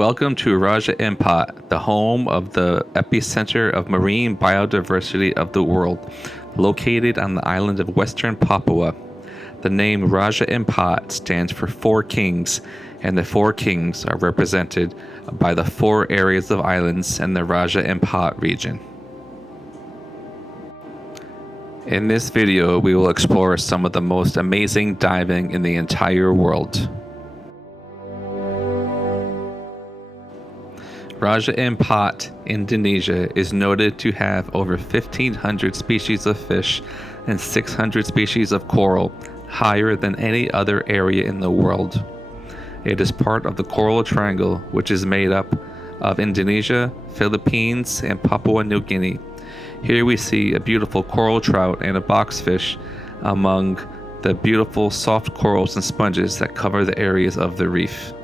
Welcome to Rajaampat, the home of the epicenter of marine biodiversity of the world, located on the island of Western Papua. The name Rajaampat stands for Four Kings, and the Four Kings are represented by the four areas of islands in the Rajaampat region. In this video, we will explore some of the most amazing diving in the entire world. Rajaampat, Indonesia is noted to have over 1,500 species of fish and 600 species of coral, higher than any other area in the world. It is part of the Coral Triangle, which is made up of Indonesia, Philippines, and Papua New Guinea. Here we see a beautiful coral trout and a boxfish among the beautiful soft corals and sponges that cover the areas of the reef.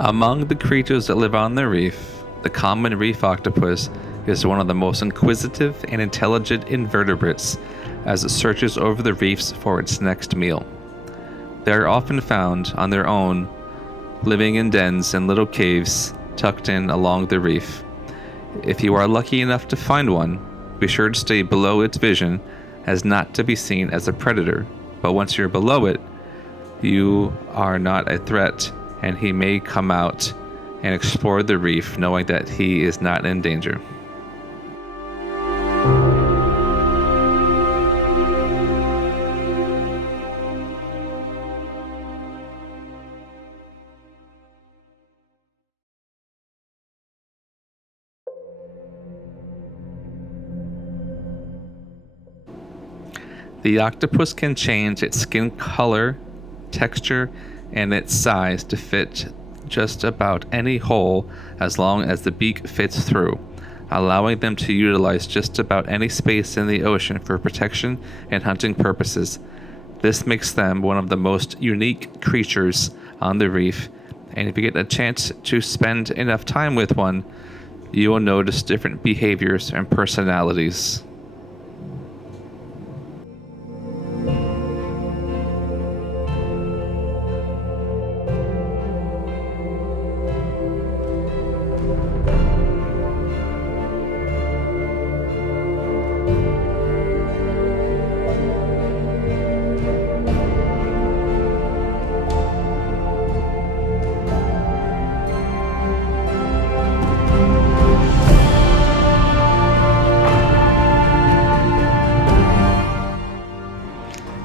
Among the creatures that live on the reef, the common reef octopus is one of the most inquisitive and intelligent invertebrates as it searches over the reefs for its next meal. They are often found on their own, living in dens and little caves tucked in along the reef. If you are lucky enough to find one, be sure to stay below its vision as not to be seen as a predator, but once you're below it, you are not a threat, and he may come out and explore the reef knowing that he is not in danger. The octopus can change its skin color, texture, and its size to fit just about any hole as long as the beak fits through, allowing them to utilize just about any space in the ocean for protection and hunting purposes. This makes them one of the most unique creatures on the reef, and if you get a chance to spend enough time with one, you will notice different behaviors and personalities.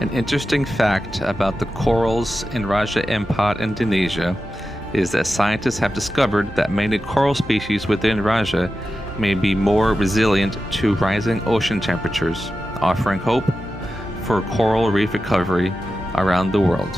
An interesting fact about the corals in Rajaampat, Indonesia, is that scientists have discovered that many coral species within Raja may be more resilient to rising ocean temperatures, offering hope for coral reef recovery around the world.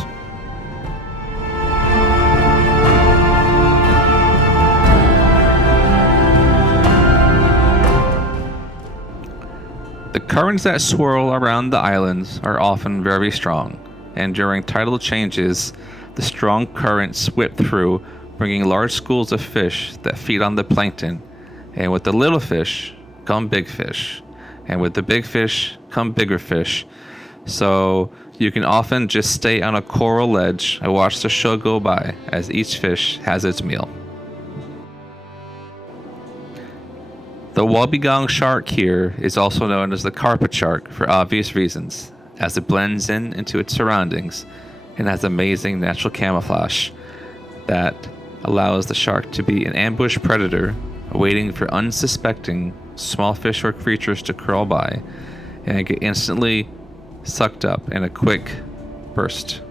The currents that swirl around the islands are often very strong, and during tidal changes, the strong currents whip through, bringing large schools of fish that feed on the plankton. And with the little fish come big fish, and with the big fish come bigger fish. So you can often just stay on a coral ledge and watch the show go by as each fish has its meal. The wobbegong shark here is also known as the carpet shark for obvious reasons, as it blends into its surroundings and has amazing natural camouflage that allows the shark to be an ambush predator waiting for unsuspecting small fish or creatures to crawl by and get instantly sucked up in a quick burst.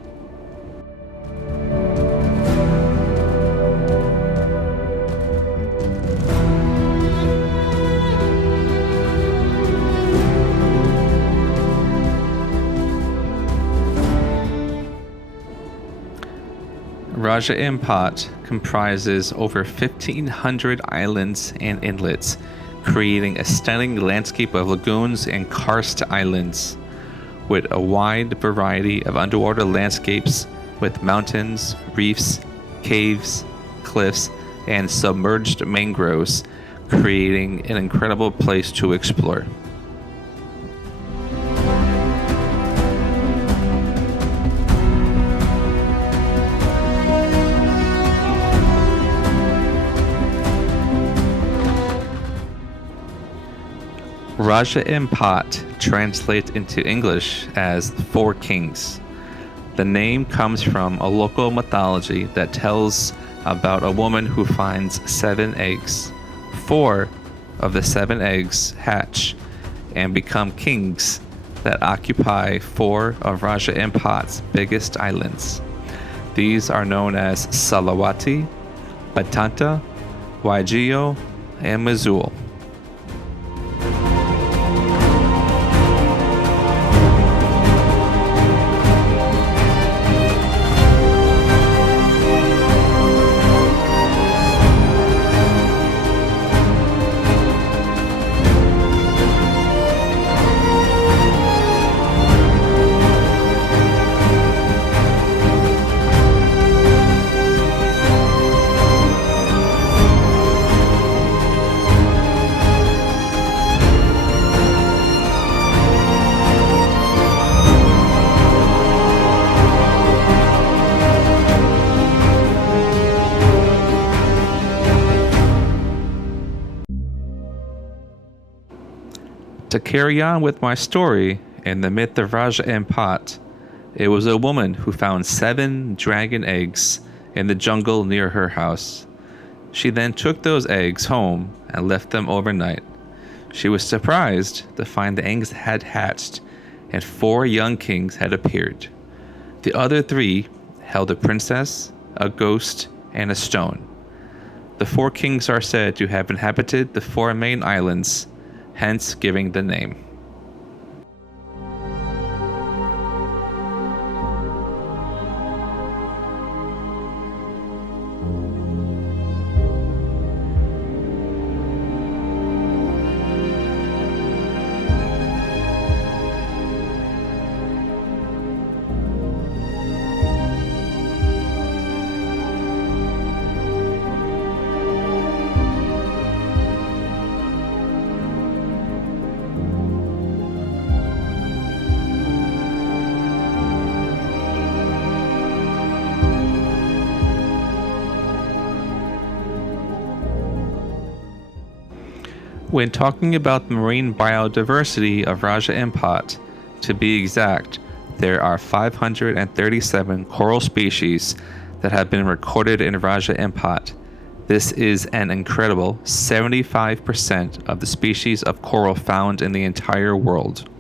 Rajaampat comprises over 1,500 islands and inlets, creating a stunning landscape of lagoons and karst islands, with a wide variety of underwater landscapes with mountains, reefs, caves, cliffs, and submerged mangroves, creating an incredible place to explore. Rajaampat translates into English as Four Kings. The name comes from a local mythology that tells about a woman who finds 7 eggs. 4 of the 7 eggs hatch and become kings that occupy 4 of Rajaampat's biggest islands. These are known as Salawati, Batanta, Waigeo, and Mazul. To carry on with my story, in the myth of Rajaampat, it was a woman who found 7 dragon eggs in the jungle near her house. She then took those eggs home and left them overnight. She was surprised to find the eggs had hatched and 4 young kings had appeared. The other 3 held a princess, a ghost, and a stone. The 4 kings are said to have inhabited the 4 main islands, hence giving the name. When talking about the marine biodiversity of Rajaampat, to be exact, there are 537 coral species that have been recorded in Rajaampat. This is an incredible 75% of the species of coral found in the entire world.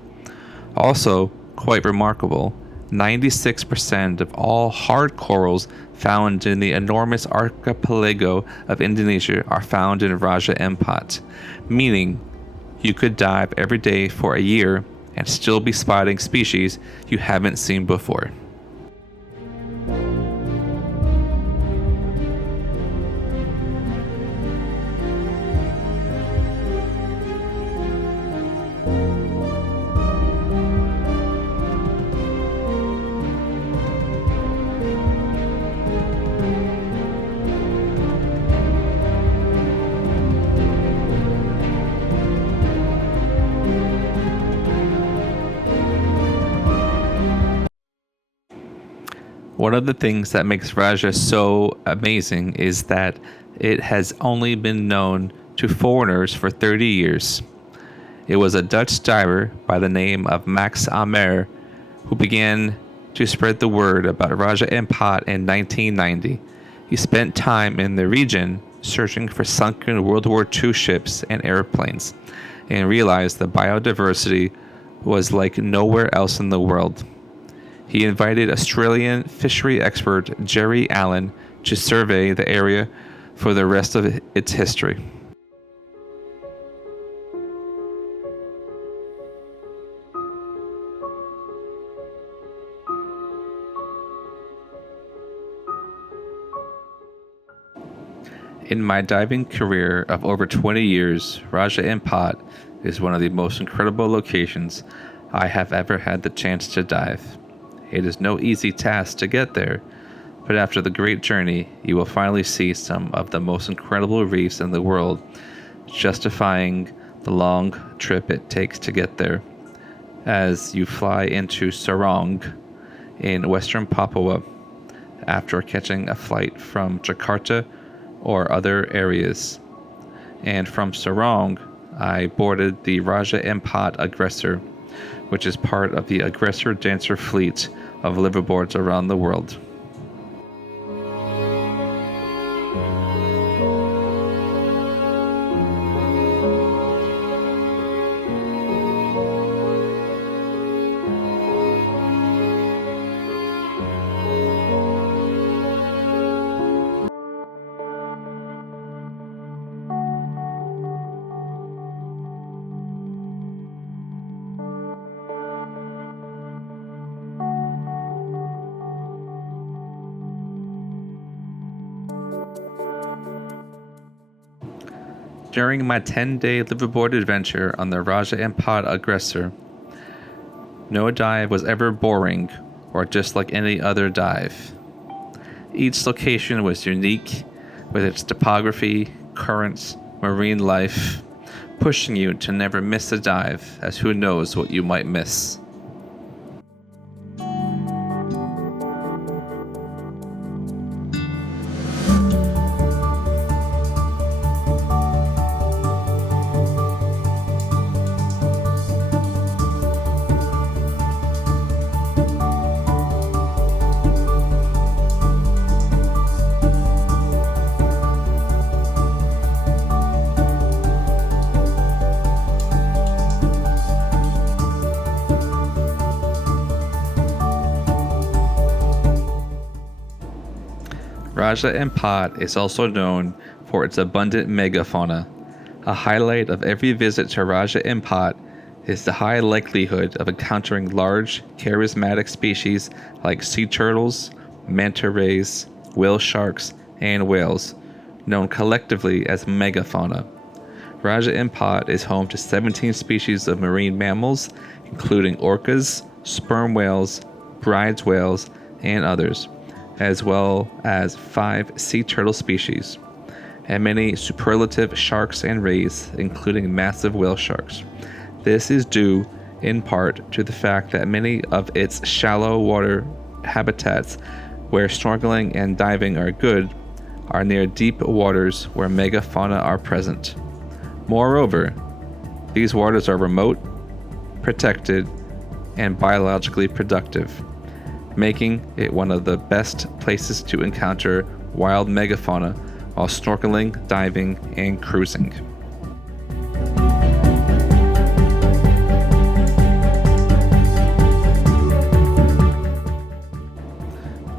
Also, quite remarkable, 96% of all hard corals found in the enormous archipelago of Indonesia are found in Rajaampat, meaning you could dive every day for a year and still be spotting species you haven't seen before. One of the things that makes Raja so amazing is that it has only been known to foreigners for 30 years. It was a Dutch diver by the name of Max Amer who began to spread the word about Rajaampat in 1990. He spent time in the region searching for sunken World War II ships and airplanes and realized the biodiversity was like nowhere else in the world. He invited Australian fishery expert Jerry Allen to survey the area for the rest of its history. In my diving career of over 20 years, Rajaampat is one of the most incredible locations I have ever had the chance to dive. It is no easy task to get there, but after the great journey, you will finally see some of the most incredible reefs in the world, justifying the long trip it takes to get there. As you fly into Sorong in Western Papua after catching a flight from Jakarta or other areas. And from Sorong, I boarded the Rajaampat Aggressor, which is part of the Aggressor Dancer fleet of liveaboards around the world. During my 10-day liveaboard adventure on the Rajaampat Aggressor, no dive was ever boring or just like any other dive. Each location was unique with its topography, currents, marine life, pushing you to never miss a dive, as who knows what you might miss. Rajaampat is also known for its abundant megafauna. A highlight of every visit to Rajaampat is the high likelihood of encountering large, charismatic species like sea turtles, manta rays, whale sharks, and whales, known collectively as megafauna. Rajaampat is home to 17 species of marine mammals, including orcas, sperm whales, bride's whales, and others, as well as 5 sea turtle species, and many superlative sharks and rays, including massive whale sharks. This is due, in part, to the fact that many of its shallow water habitats, where snorkeling and diving are good, are near deep waters where megafauna are present. Moreover, these waters are remote, protected, and biologically productive, making it one of the best places to encounter wild megafauna while snorkeling, diving, and cruising.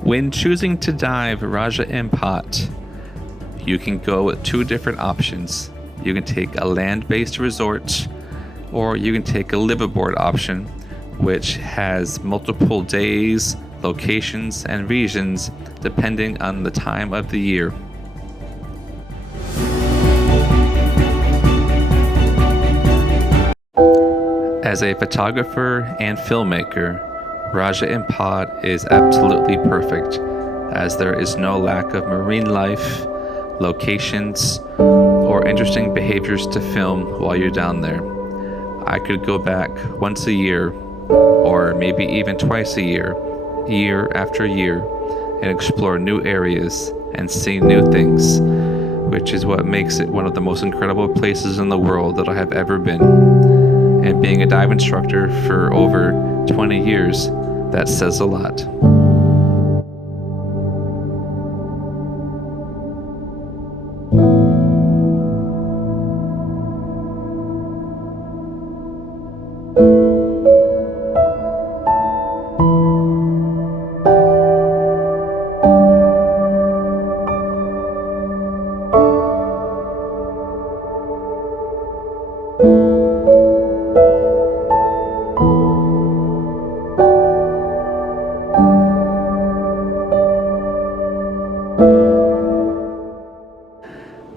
When choosing to dive Rajaampat, you can go with 2 different options. You can take a land-based resort, or you can take a liveaboard option, which has multiple days, locations, and regions depending on the time of the year. As a photographer and filmmaker, Rajaampat is absolutely perfect, as there is no lack of marine life, locations, or interesting behaviors to film while you're down there. I could go back once a year, or maybe even twice a year, year after year, and explore new areas and see new things, which is what makes it one of the most incredible places in the world that I have ever been. And being a dive instructor for over 20 years, that says a lot.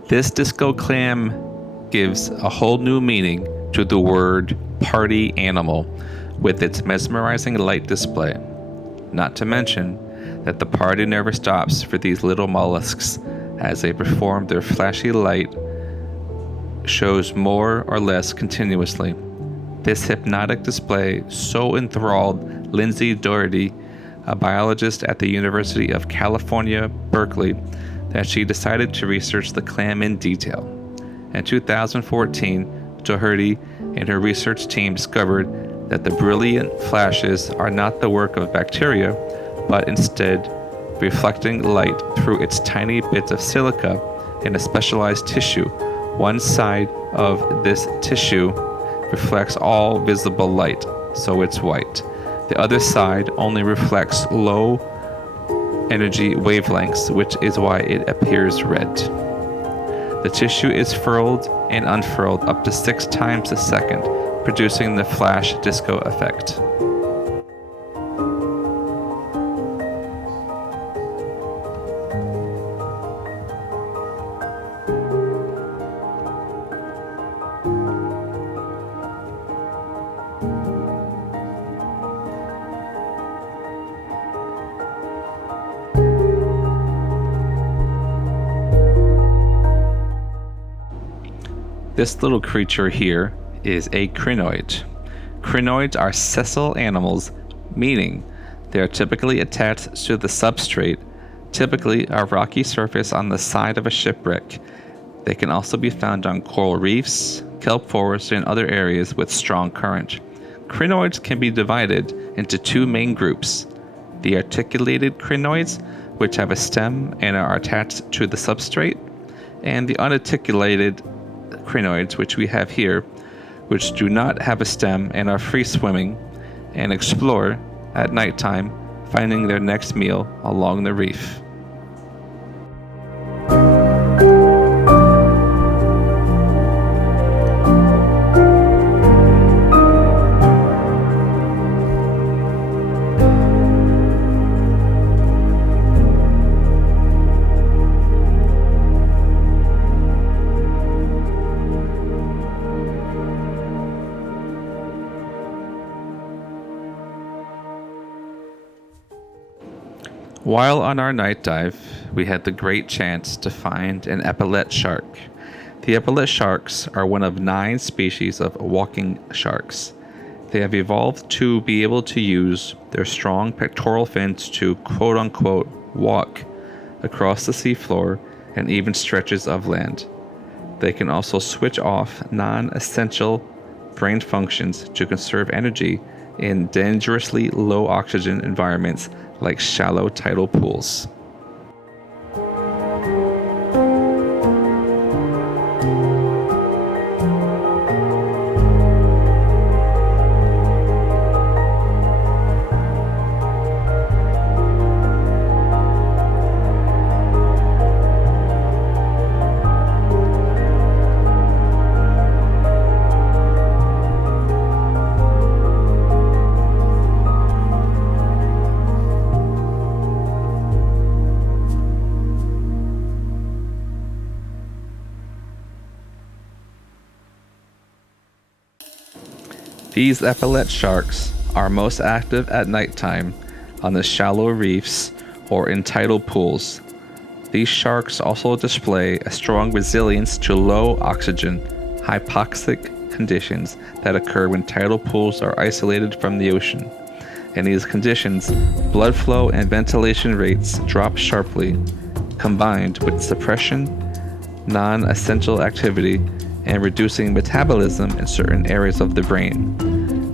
This disco clam gives a whole new meaning to the word party animal with its mesmerizing light display. Not to mention that the party never stops for these little mollusks as they perform their flashy light shows more or less continuously. This hypnotic display so enthralled Lindsay Doherty, a biologist at the University of California, Berkeley, that she decided to research the clam in detail. In 2014, Doherty and her research team discovered that the brilliant flashes are not the work of bacteria, but instead reflecting light through its tiny bits of silica in a specialized tissue. One side of this tissue reflects all visible light, so it's white. The other side only reflects low energy wavelengths, which is why it appears red. The tissue is furled and unfurled up to 6 times a second, producing the flash disco effect. This little creature here is a crinoid. Crinoids are sessile animals, meaning they are typically attached to the substrate, typically a rocky surface on the side of a shipwreck. They can also be found on coral reefs, kelp forests, and other areas with strong current. Crinoids can be divided into 2 main groups: the articulated crinoids, which have a stem and are attached to the substrate, and the unarticulated crinoids, which we have here, which do not have a stem and are free swimming and explore at nighttime, finding their next meal along the reef. While on our night dive, we had the great chance to find an epaulet shark. The epaulet sharks are one of 9 species of walking sharks. They have evolved to be able to use their strong pectoral fins to quote-unquote walk across the seafloor and even stretches of land. They can also switch off non-essential brain functions to conserve energy in dangerously low oxygen environments like shallow tidal pools. These epaulet sharks are most active at nighttime on the shallow reefs or in tidal pools. These sharks also display a strong resilience to low oxygen, hypoxic conditions that occur when tidal pools are isolated from the ocean. In these conditions, blood flow and ventilation rates drop sharply, combined with suppression, non-essential activity, and reducing metabolism in certain areas of the brain.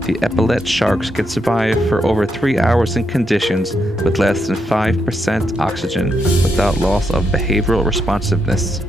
The epaulet sharks can survive for over 3 hours in conditions with less than 5% oxygen without loss of behavioral responsiveness.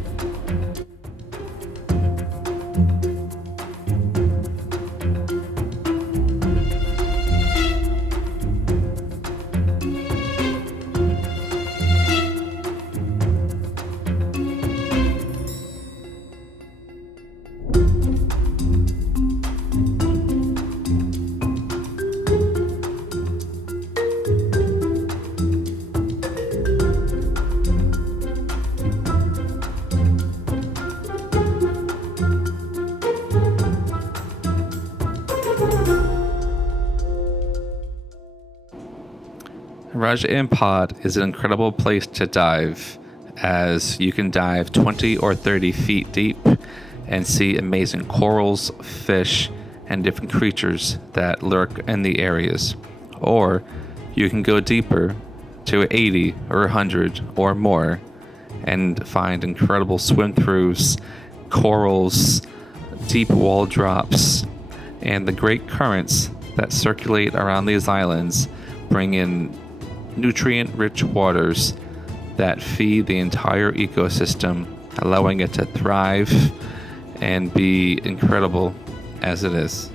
Rajaampat is an incredible place to dive, as you can dive 20 or 30 feet deep and see amazing corals, fish, and different creatures that lurk in the areas. Or you can go deeper to 80 or 100 or more and find incredible swim-throughs, corals, steep wall drops and the great currents that circulate around these islands bring in nutrient-rich waters that feed the entire ecosystem, allowing it to thrive and be incredible as it is.